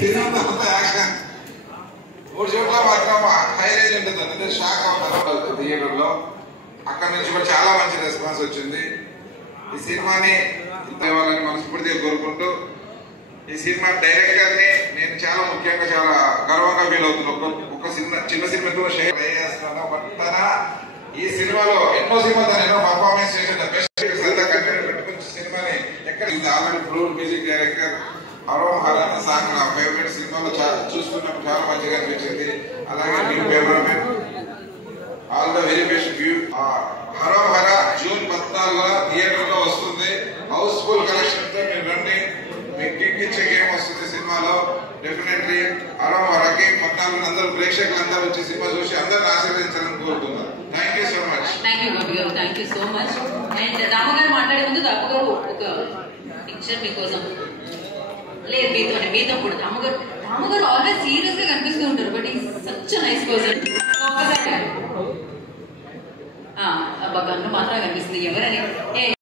Cinema action 3 చోట్ల మాత్రం high range ఉంటుంది. అంటే షాక్ అవుతారు థియేటర్లో. అక్కడ నుంచి కూడా చాలా మంచి రెస్పాన్స్ వచ్చింది. ఈ సినిమాని ఇవ్వాలని మనస్ఫూర్తిగా కోరుకుంటూ ఈ సినిమా డైరెక్టర్ ని నేను చాలా ముఖ్యంగా చాలా గర్వంగా ఫీల్ అవుతున్నాను. ఒక చిన్న సినిమాతో షేర్ ట్రై చేస్తున్నాను. బట్ తన ఈ సినిమాలో ఎన్నో సినిమా తను ఎన్నో పర్ఫార్మెన్స్ చేసిన బెస్ట్ కంటెంట్ పెట్టుకుని సినిమాని ఎక్కడ already proved music director. Harom Hara అనే సాంగ్ నా ఫేవరెట్. సినిమాలో చూసుకున్నప్పుడు చాలా మంచిగా అనిపించింది. అలాగే మీ favourite all the very best వ్యూ. అరోమ్ హర జూన్ 14 థియేటర్ లో వస్తుంది. హౌస్ఫుల్ కలెక్షన్ తో మీరు రండి. మీకు కిక్ ఇచ్చే గేమ్ వస్తుంది సినిమాలో. డెఫినెట్లీ అరోమ్ హరకి 14 అందరూ ప్రేక్షకులందరూ వచ్చి సినిమా చూసి అందరిని ఆశీర్వదించాలని కోరుతున్నారు. Thank you so much. Thank you Babu గారు, thank you so much. And రామగారు మాట్లాడే ముందు రామగారు ఒక పిక్చర్ మీకోసం. లేదు మీతో కూడా రామగారు ఆల్వేస్ సీరియస్ గా కనిపిస్తూ ఉంటారు. బట్ ఈ సచ్ నైస్ పర్సన్. ఒక్కసారి అబ్బా గన్ను మాత్రం కనిపిస్తుంది ఎవరని